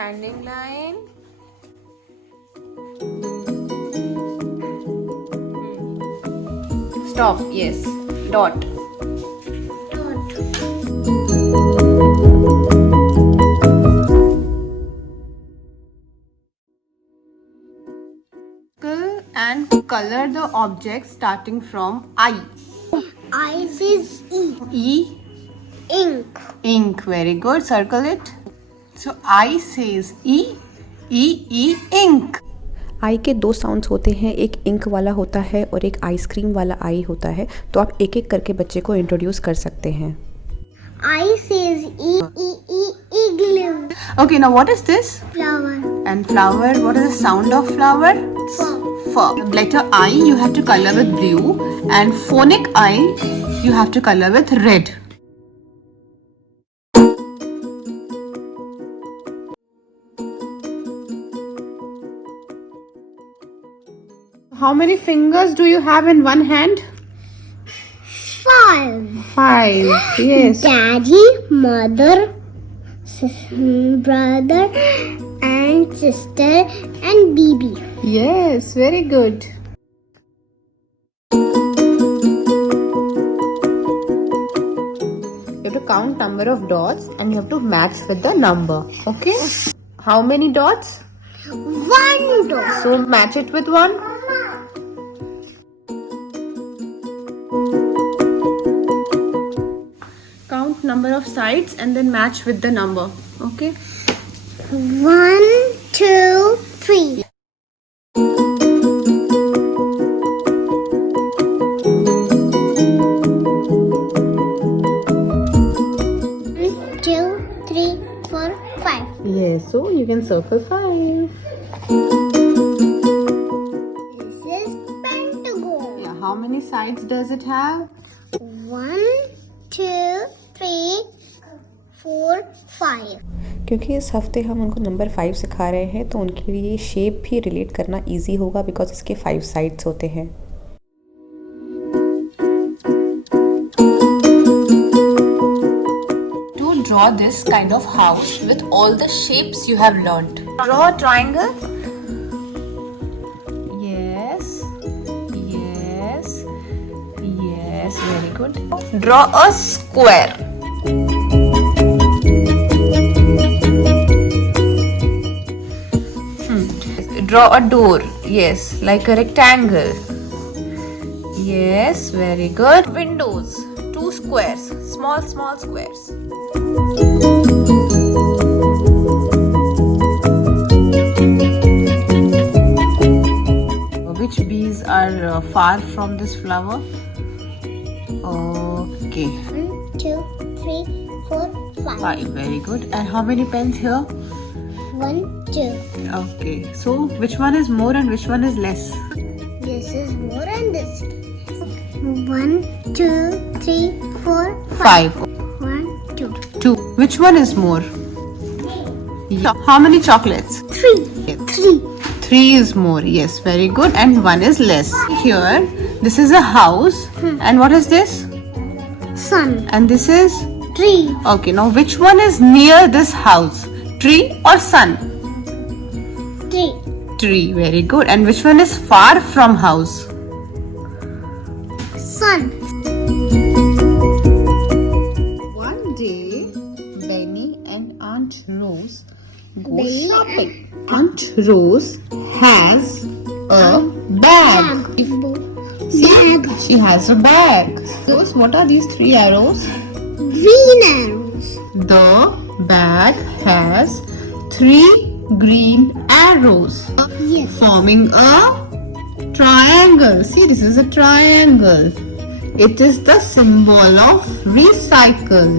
standing line. Stop. Yes. Dot. And color the object starting from I. I says E. E. Ink. Ink. Very good. Circle it. So I says E. E. Ink. आई के दो sounds होते हैं, एक ink वाला होता है और एक आइसक्रीम वाला आई होता है. तो आप एक एक करके बच्चे को इंट्रोड्यूस कर सकते हैं. I says igloo. Okay, now what is this? Flower. And flower, what is the sound of flower? F. Letter I you have to color with blue, and phonic I you have to color with red. How many fingers do you have in one hand? 5. 5. Yes. Daddy, mother, brother, and sister, and baby. Yes, very good. You have to count number of dots and you have to match with the number. Okay? How many dots? 1 dot. So match it with 1. Count number of sides and then match with the number. Okay? 1, 2, 3. Yes, so you can circle 5. This is pentagon. Yeah, how many sides does it have? 1, 2, 3, 4, 5. क्योंकि इस हफ्ते हम उनको number 5 सिखा रहे हैं तो उनके लिए शेप भी रिलेट करना इजी होगा बिकॉज इसके 5 साइड्स होते हैं. Draw this kind of house with all the shapes you have learnt. Draw a triangle. Yes. Yes. Yes. Very good. Draw a square. Draw a door. Yes, like a rectangle. Yes, very good. Windows. 2 squares. Small squares. Which bees are far from this flower? Okay. 1, 2, 3, 4, 5. 5. Very good. And how many pens here? 1, 2. Okay. So which one is more and which one is less? This is more and this. 1, 2, 3, 4, 5. 1, 2. 2. Which one is more? How many chocolates? 3. 3. 3 is more. Yes, very good. And 1 is less. Here, this is a house. And what is this? Sun. And this is? Tree. Okay, now which one is near this house? Tree or sun? Tree. Tree, very good. And which one is far from house? Sun. One day, Benny and Aunt Rose go shopping. Aunt Rose has a bag. See, she has a bag. So, what are these 3 arrows? Green arrows. The bag has 3 green arrows Yes. forming a triangle. See, this is a triangle. It is the symbol of recycle.